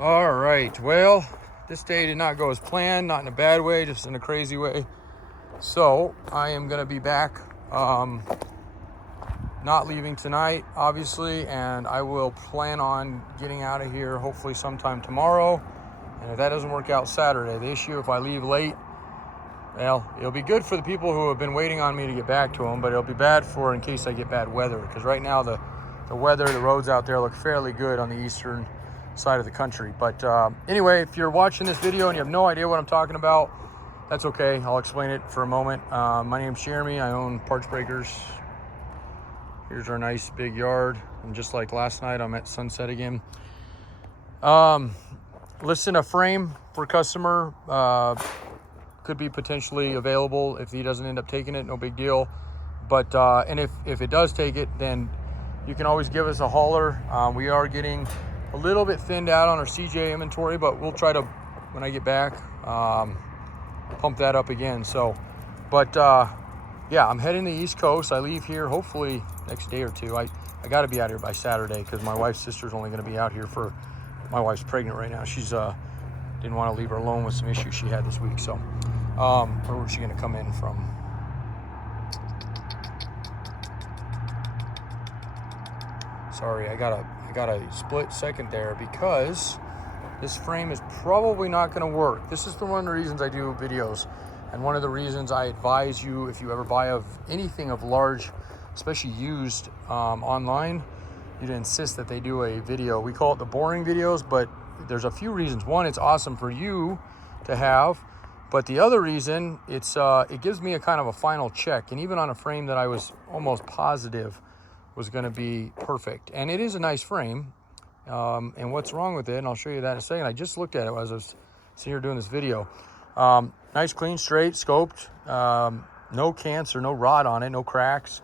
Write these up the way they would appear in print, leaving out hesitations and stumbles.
All right, well, this day did not go as planned, not in a bad way, just in a crazy way. So I am gonna be back, not leaving tonight, obviously, and I will plan on getting out of here hopefully sometime tomorrow. And if that doesn't work out, Saturday. The issue, if I leave late, well, it'll be good for the people who have been waiting on me to get back to them, but it'll be bad for in case I get bad weather, because right now the weather, the roads out there look fairly good on the eastern side of the country. But anyway, if you're watching this video and you have no idea what I'm talking about, that's okay. I'll explain it for a moment. My name's Jeremy. I own Parts Breakers. Here's our nice big yard. And just like last night, I'm at Sunset again. Listen, a frame for customer could be potentially available. If he doesn't end up taking it, no big deal. But and if it does take it, then you can always give us a holler. We are getting a little bit thinned out on our CJ inventory, but we'll try to, when I get back, pump that up again. So, but yeah, I'm heading to the East Coast. I leave here hopefully next day or two. I got to be out here by Saturday because my wife's sister's only going to be out here for, my wife's pregnant right now. She's didn't want to leave her alone with some issues she had this week. So, where was she going to come in from? Sorry, I got a split second there because this frame is probably not going to work. This is one of the reasons I do videos, and one of the reasons I advise you, if you ever buy anything of large, especially used online, you to insist that they do a video. We call it the boring videos, but there's a few reasons. One, it's awesome for you to have, but the other reason, it gives me a kind of a final check, and even on a frame that I was almost positive was going to be perfect. And it is a nice frame. And what's wrong with it, and I'll show you that in a second. I just looked at it as I was sitting here doing this video. Nice, clean, straight, scoped. No cancer, no rot on it, no cracks.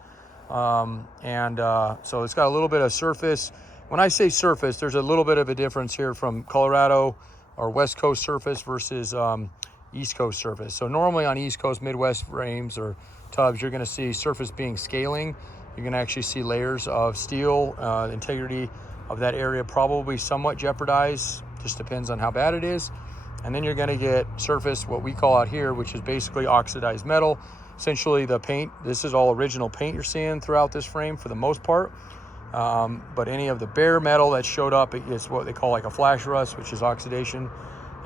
So it's got a little bit of surface. When I say surface, there's a little bit of a difference here from Colorado or West Coast surface versus East Coast surface. So normally on East Coast, Midwest frames or tubs, you're going to see surface being scaling. You're going to actually see layers of steel, integrity of that area probably somewhat jeopardized, just depends on how bad it is. And then you're going to get surface, what we call out here, which is basically oxidized metal. Essentially the paint, this is all original paint you're seeing throughout this frame for the most part. But any of the bare metal that showed up, it's what they call like a flash rust, which is oxidation,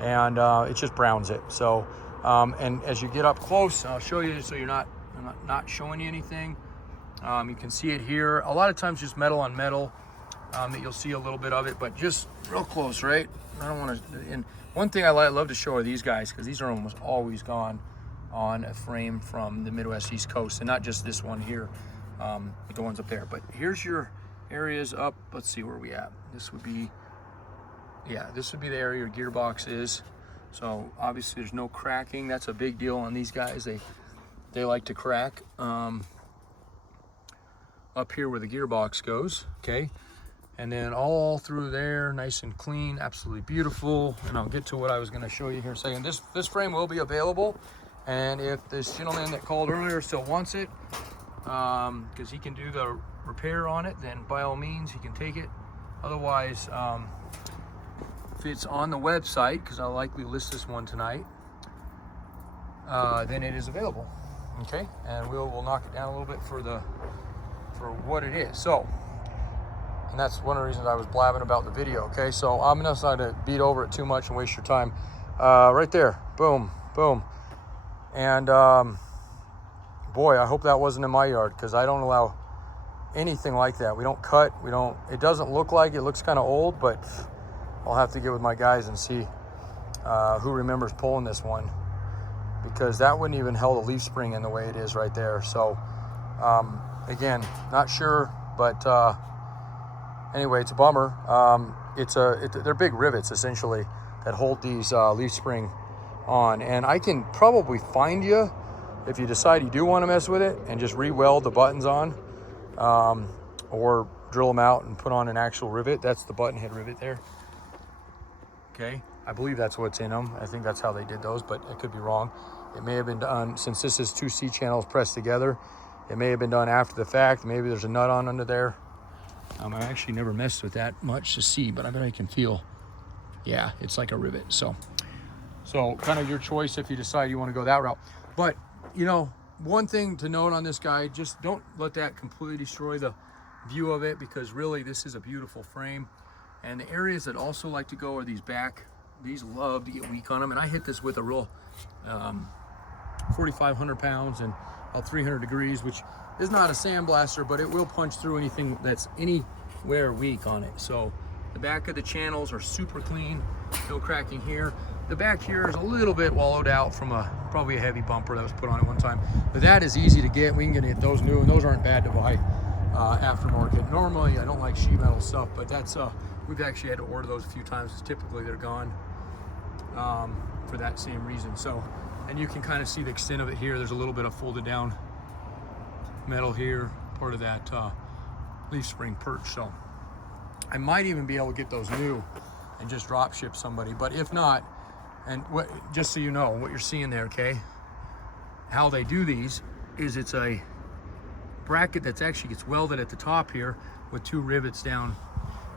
and it just browns it. So, and as you get up close, I'll show you so I'm not showing you anything. You can see it here. A lot of times just metal on metal, that you'll see a little bit of it, but just real close, right? I don't want to, and one thing I love to show are these guys, because these are almost always gone on a frame from the Midwest East Coast, and not just this one here, but the ones up there. But here's your areas up. Let's see where we at. This would be, yeah, this would be the area your gearbox is. So obviously there's no cracking. That's a big deal on these guys. They like to crack. Up here where the gearbox goes, okay, and then all through there, nice and clean, absolutely beautiful. And I'll get to what I was going to show you here in a second. This frame will be available, and if this gentleman that called earlier still wants it, because he can do the repair on it, then by all means he can take it. Otherwise, if it's on the website, because I'll likely list this one tonight, then it is available, okay, and we'll knock it down a little bit for what it is. So, and that's one of the reasons I was blabbing about the video, okay? So I'm not going to beat over it too much and waste your time. Right there, boom, boom. And boy, I hope that wasn't in my yard, because I don't allow anything like that. We don't cut, it doesn't look like it looks kind of old, but I'll have to get with my guys and see who remembers pulling this one, because that wouldn't even hold a leaf spring in the way it is right there. So, again, not sure, but anyway, it's a bummer. They're big rivets essentially that hold these leaf spring on, and I can probably find you if you decide you do want to mess with it and just re-weld the buttons on, or drill them out and put on an actual rivet. That's the button head rivet there. Okay, I believe that's what's in them. I think that's how they did those, but I could be wrong. It may have been done, since this is two C channels pressed together, it may have been done after the fact. Maybe there's a nut on under there. I actually never messed with that much to see, but I bet I can feel yeah, it's like a rivet. So kind of your choice if you decide you want to go that route. But, you know, one thing to note on this guy, just don't let that completely destroy the view of it, because really this is a beautiful frame. And the areas that also like to go are these back. These love to get weak on them. And I hit this with a real 4,500 pounds and about 300 degrees, which is not a sandblaster, but it will punch through anything that's anywhere weak on it. So the back of the channels are super clean, no cracking here. The back here is a little bit wallowed out from probably a heavy bumper that was put on it one time, but that is easy to get. We can get those new, and those aren't bad to buy aftermarket. Normally I don't like sheet metal stuff, but that's we've actually had to order those a few times. Typically they're gone for that same reason. So, and you can kind of see the extent of it here. There's a little bit of folded down metal here, part of that leaf spring perch. So I might even be able to get those new and just drop ship somebody, but if not, and just so you know what you're seeing there, okay, how they do these is it's a bracket that's actually gets welded at the top here with 2 rivets down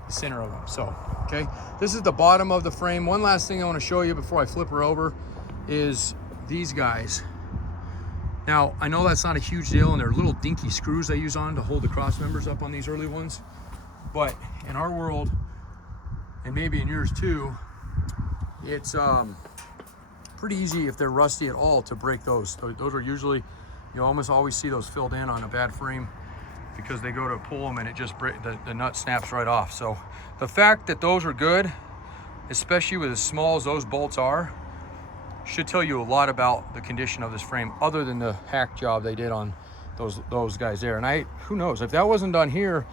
the center of them. So, okay, this is the bottom of the frame. One last thing I want to show you before I flip her over is these guys. Now, I know that's not a huge deal, and they're little dinky screws they use on to hold the cross members up on these early ones. But in our world, and maybe in yours too, it's pretty easy if they're rusty at all to break those. Those are usually, you almost always see those filled in on a bad frame because they go to pull them and it just the nut snaps right off. So the fact that those are good, especially with as small as those bolts are, should tell you a lot about the condition of this frame, other than the hack job they did on those guys there. And who knows, if that wasn't done here,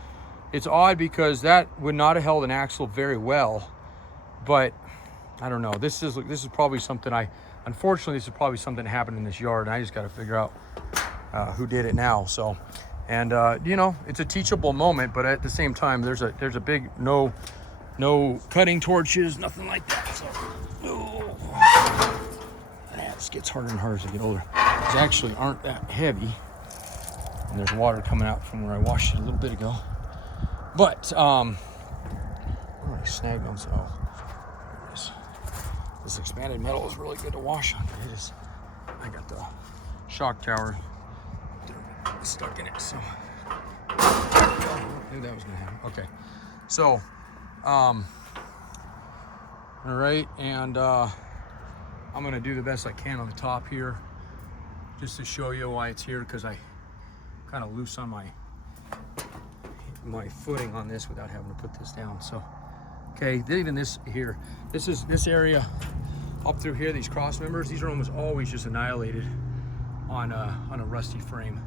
it's odd because that would not have held an axle very well. But I don't know, this is probably something unfortunately this is probably something that happened in this yard, and I just got to figure out who did it now. So, and you know, it's a teachable moment, but at the same time there's a big no cutting torches, nothing like that. So this gets harder and harder as I get older. These actually aren't that heavy, and there's water coming out from where I washed it a little bit ago. But I snagged on, so there it is. This expanded metal is really good to wash on. It is. I got the shock tower stuck in it, so I knew that was gonna happen. Okay, so all right, and I'm gonna do the best I can on the top here, just to show you why it's here, because I kind of loose on my footing on this without having to put this down. So, okay, even this here, this area up through here, these cross members, these are almost always just annihilated on a rusty frame.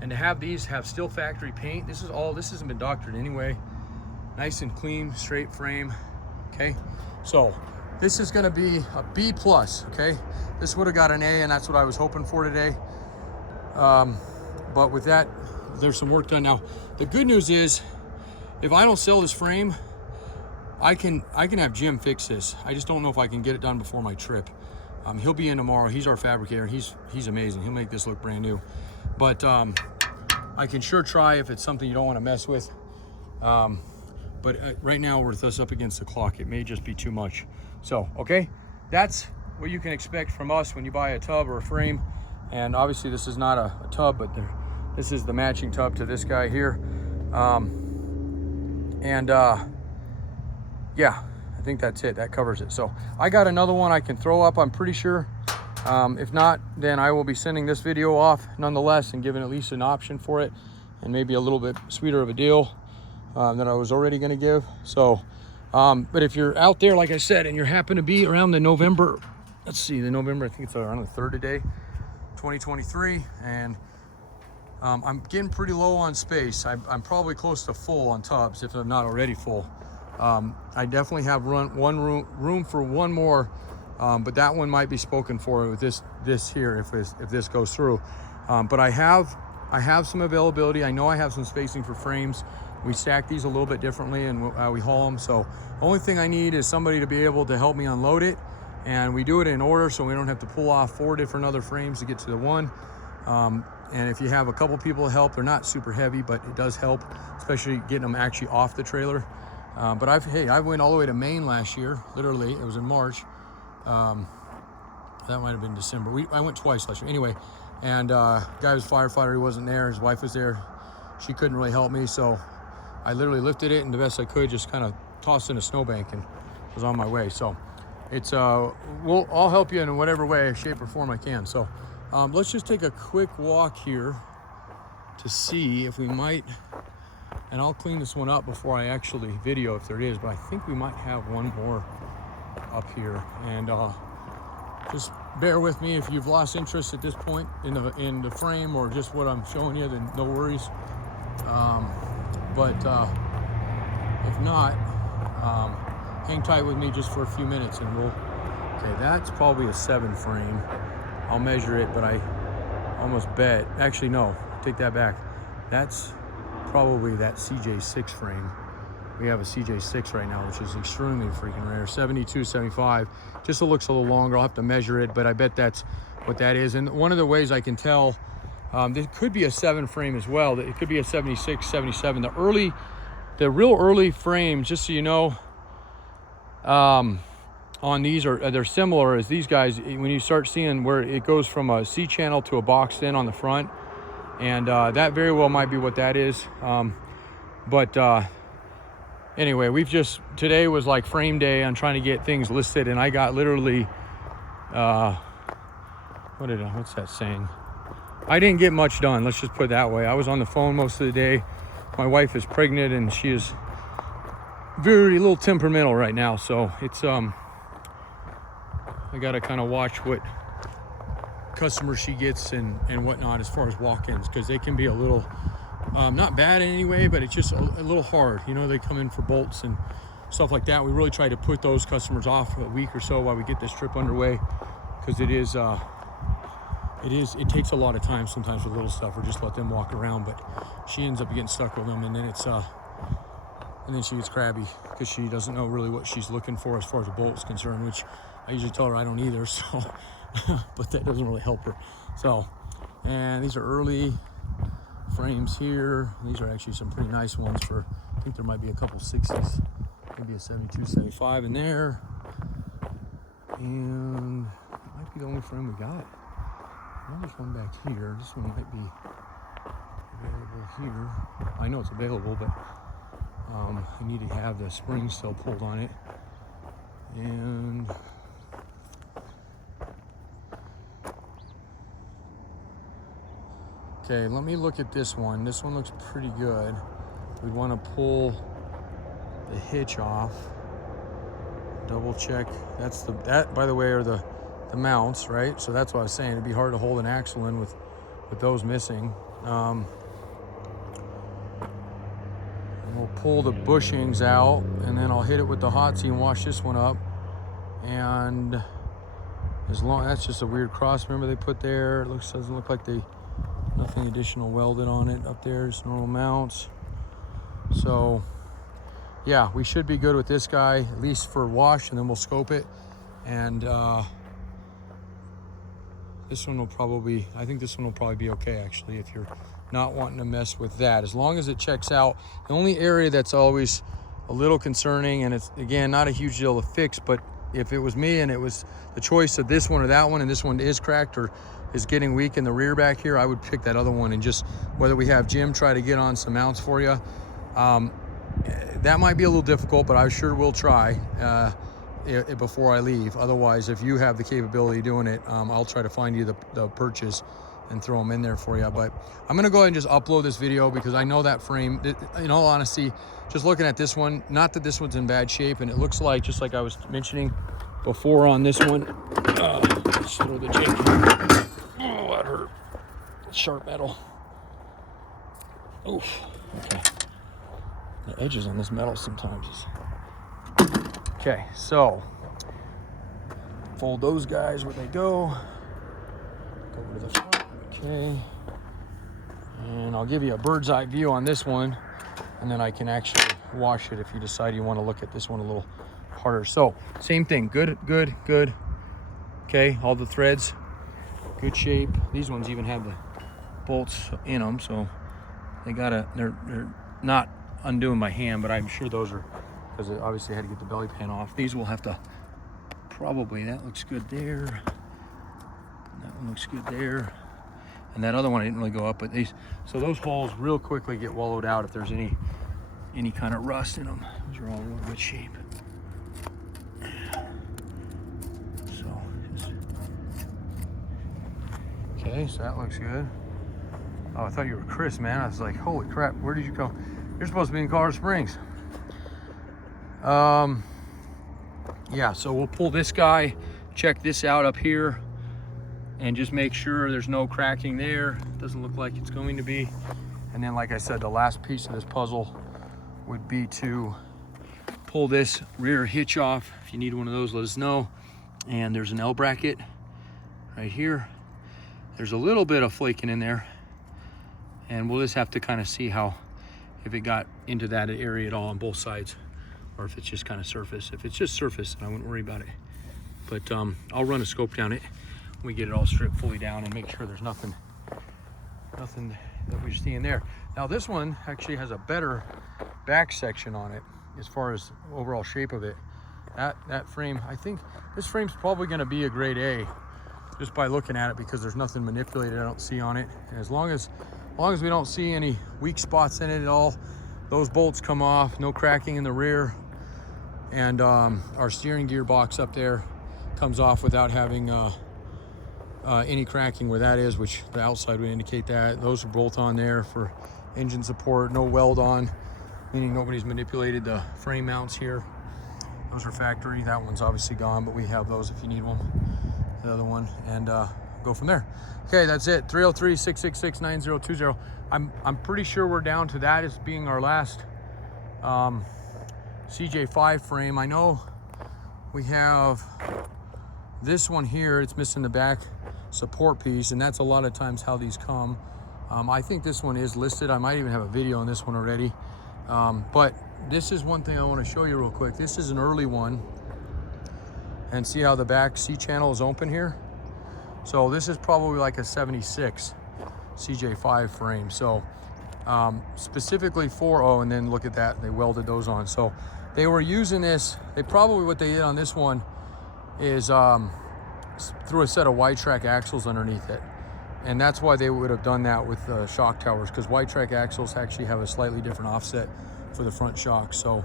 And to have these have still factory paint, this hasn't been doctored anyway. Nice and clean, straight frame. Okay, so this is gonna be a B+, okay? This would have got an A, and that's what I was hoping for today. But with that, there's some work done. Now, the good news is, if I don't sell this frame, I can have Jim fix this. I just don't know if I can get it done before my trip. He'll be in tomorrow. He's our fabricator. He's amazing. He'll make this look brand new. But I can sure try if it's something you don't want to mess with. But right now, with us up against the clock, it may just be too much. So, okay, that's what you can expect from us when you buy a tub or a frame. And obviously, this is not a tub, but this is the matching tub to this guy here. Yeah, I think that's it. That covers it. So I got another one I can throw up, I'm pretty sure. If not, then I will be sending this video off nonetheless and giving at least an option for it, and maybe a little bit sweeter of a deal than I was already going to give. So, but if you're out there, like I said, and you happen to be around the November, I think it's around the 3rd today, 2023, and I'm getting pretty low on space. I'm probably close to full on tubs, if I'm not already full. I definitely have room for one more, but that one might be spoken for with this here if this goes through. But I have some availability. I know I have some spacing for frames. We stack these a little bit differently, and we haul them. So the only thing I need is somebody to be able to help me unload it, and we do it in order so we don't have to pull off 4 different other frames to get to the one. And if you have a couple people to help, they're not super heavy, but it does help, especially getting them actually off the trailer. But I went all the way to Maine last year. Literally, it was in March. That might have been December. I went twice last year. Anyway, and guy was a firefighter. He wasn't there. His wife was there. She couldn't really help me, so I literally lifted it and the best I could, just kind of tossed in a snowbank and was on my way. So it's I'll help you in whatever way, shape, or form I can. So let's just take a quick walk here to see if we might, and I'll clean this one up before I actually video if there is, but I think we might have one more up here. And just bear with me if you've lost interest at this point in the frame or just what I'm showing you, then no worries. But if not, hang tight with me just for a few minutes and okay, that's probably a 7 frame. I'll measure it, but I almost bet, actually no, take that back. That's probably that CJ6 frame. We have a CJ6 right now, which is extremely freaking rare. 72, 75, just looks a little longer. I'll have to measure it, but I bet that's what that is. And one of the ways I can tell, there could be a 7 frame as well. It could be a 76, 77. The real early frames, just so you know, on these they're similar as these guys. When you start seeing where it goes from a C channel to a boxed in on the front, and that very well might be what that is. Anyway, today was like frame day on trying to get things listed, and I got literally, what's that saying? I didn't get much done, let's just put it that way. I was on the phone most of the day. My wife is pregnant and she is a little temperamental right now, so it's, I gotta kind of watch what customers she gets and whatnot as far as walk-ins, because they can be a little, not bad in any way, but it's just a little hard. You know, they come in for bolts and stuff like that. We really try to put those customers off for a week or so while we get this trip underway, because it takes a lot of time sometimes with little stuff, or just let them walk around. But she ends up getting stuck with them, and then then she gets crabby because she doesn't know really what she's looking for as far as a bolt is concerned, which I usually tell her I don't either, so but that doesn't really help her. So, and these are early frames here. These are actually some pretty nice ones I think there might be a couple 60s, maybe a 72, 75 in there. And might be the only frame we got. There's one back here. This one might be available here. I know it's available, but I need to have the spring still pulled on it. And okay, let me look at this one. This one looks pretty good. We want to pull the hitch off. Double check. That by the way are the mounts, right? So that's what I was saying. It'd be hard to hold an axle in with those missing. And we'll pull the bushings out, and then I'll hit it with the hot seat and wash this one up. And that's just a weird cross. Remember they put there. It doesn't look like nothing additional welded on it up there. Just normal mounts. So yeah, we should be good with this guy, at least for wash, and then we'll scope it. And this one will probably be okay, actually, if you're not wanting to mess with that. As long as it checks out. The only area that's always a little concerning, and it's, again, not a huge deal to fix, but if it was me and it was the choice of this one or that one, and this one is cracked or is getting weak in the rear back here, I would pick that other one, and just whether we have Jim try to get on some mounts for you. That might be a little difficult, but I sure will try before I leave. Otherwise, if you have the capability of doing it, I'll try to find you the purchase and throw them in there for you. But I'm gonna go ahead and just upload this video, because I know that frame, in all honesty, just looking at this one, not that this one's in bad shape, and it looks like, just like I was mentioning before on this one, just throw the jig. Oh, that hurt. Sharp metal. Oof. Okay. The edges on this metal sometimes is... Okay, so fold those guys where they go. Go over to the front. Okay. And I'll give you a bird's eye view on this one, and then I can actually wash it if you decide you want to look at this one a little harder. So same thing. Good. Okay, all the threads, good shape. These ones even have the bolts in them, so they're not undoing by hand, but I'm sure those are because it obviously had to get the belly pan off. These will have to probably, that looks good there. That one looks good there. And that other one I didn't really go up, but these, so those holes real quickly get wallowed out if there's any kind of rust in them. Those are all real good shape. So, okay, so that looks good. Oh, I thought you were Chris, man. I was like, holy crap, where did you go? You're supposed to be in Colorado Springs. Yeah, so we'll pull this guy, check this out up here, and just make sure there's no cracking there. Doesn't look like it's going to be. And then, like I said, the last piece of this puzzle would be to pull this rear hitch off. If you need one of those, let us know. And there's an L bracket right here. There's a little bit of flaking in there, and we'll just have to kind of see how, if it got into that area at all on both sides, or if it's just kind of surface. If it's just surface, then I wouldn't worry about it. But I'll run a scope down it when we get it all stripped fully down and make sure there's nothing that we're seeing there. Now this one actually has a better back section on it as far as overall shape of it. That frame, I think this frame's probably going to be a grade A just by looking at it, because there's nothing manipulated I don't see on it. And as long as we don't see any weak spots in it at all, those bolts come off, no cracking in the rear, and our steering gear box up there comes off without having any cracking where that is, which the outside would indicate that. Those are both on there for engine support, no weld on, meaning nobody's manipulated the frame mounts here. Those are factory. That one's obviously gone, but we have those if you need one, the other one, and go from there. Okay, that's it. 303-666-9020. I'm pretty sure we're down to that as being our last CJ5 frame. I know we have this one here. It's missing the back support piece, and that's a lot of times how these come. I think this one is listed. I might even have a video on this one already. But this is one thing I want to show you real quick. This is an early one, and see how the back C channel is open here. So this is probably like a 76 CJ5 frame. So specifically for, oh, and then look at that, they welded those on. So they were using this, what they did on this one is threw a set of wide track axles underneath it. And that's why they would have done that with shock towers, because wide track axles actually have a slightly different offset for the front shock. So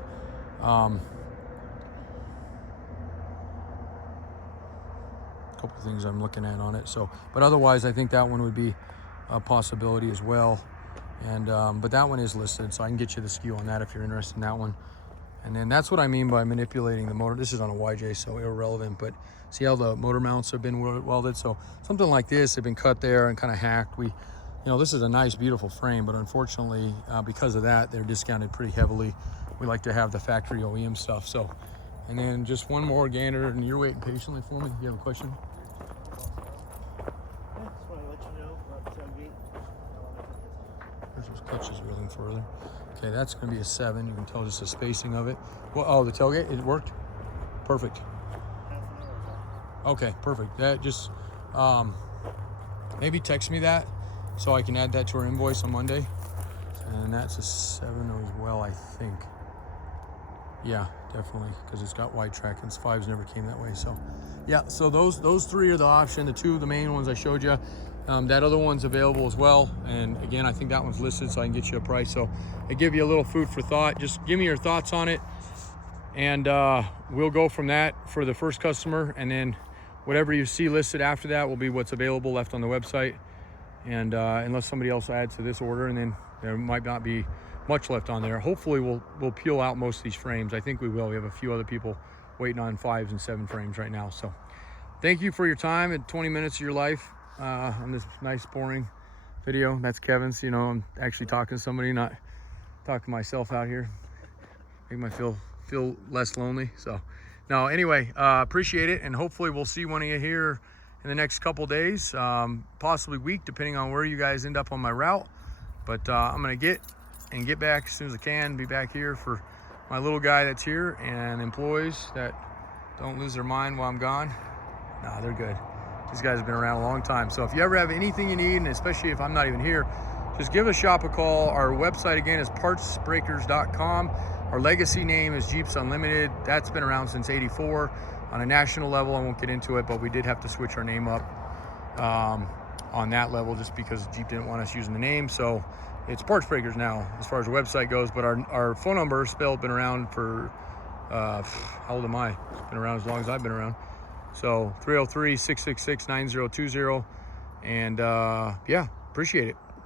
couple of things I'm looking at on it. So, but otherwise, I think that one would be a possibility as well. And but that one is listed, so I can get you the SKU on that if you're interested in that one. And then that's what I mean by manipulating the motor. This is on a YJ, so irrelevant, but see how the motor mounts have been welded. So something like this have been cut there and kind of hacked. This is a nice, beautiful frame, but unfortunately, because of that, they're discounted pretty heavily. We like to have the factory OEM stuff. So, and then just one more gander, and you're waiting patiently for me. You have a question? There's those clutches a little further. Okay, that's going to be a 7. You can tell just the spacing of it. Well, oh, the tailgate, it worked? Perfect. Okay, perfect. That just, maybe text me that so I can add that to our invoice on Monday. And that's a 7 as well, I think. Yeah, definitely, because it's got wide track, and 5s never came that way. So, yeah, so those 3 are the option. The main ones I showed you. That other one's available as well, and again, I think that one's listed, so I can get you a price. So I give you a little food for thought. Just give me your thoughts on it, and we'll go from that for the first customer, and then whatever you see listed after that will be what's available left on the website. And unless somebody else adds to this order, and then there might not be much left on there. Hopefully we'll peel out most of these frames. I think we will. We have a few other people waiting on 5s and 7 frames right now. So thank you for your time at 20 minutes of your life on this nice, boring video. That's Kevin's. I'm actually talking to somebody, not talking to myself out here. Make me feel less lonely. So no, anyway, appreciate it, and hopefully we'll see one of you here in the next couple days, possibly week, depending on where you guys end up on my route. But I'm gonna get back as soon as I can, be back here for my little guy that's here, and employees that don't lose their mind while I'm gone. Nah, they're good. These guys have been around a long time. So if you ever have anything you need, and especially if I'm not even here, just give a shop a call. Our website again is partsbreakers.com. Our legacy name is Jeeps Unlimited. That's been around since '84. On a national level, I won't get into it, but we did have to switch our name up on that level just because Jeep didn't want us using the name. So it's Parts Breakers now as far as the website goes, but our phone number still been around for, how old am I? It's been around as long as I've been around. So 303-666-9020. And yeah, appreciate it.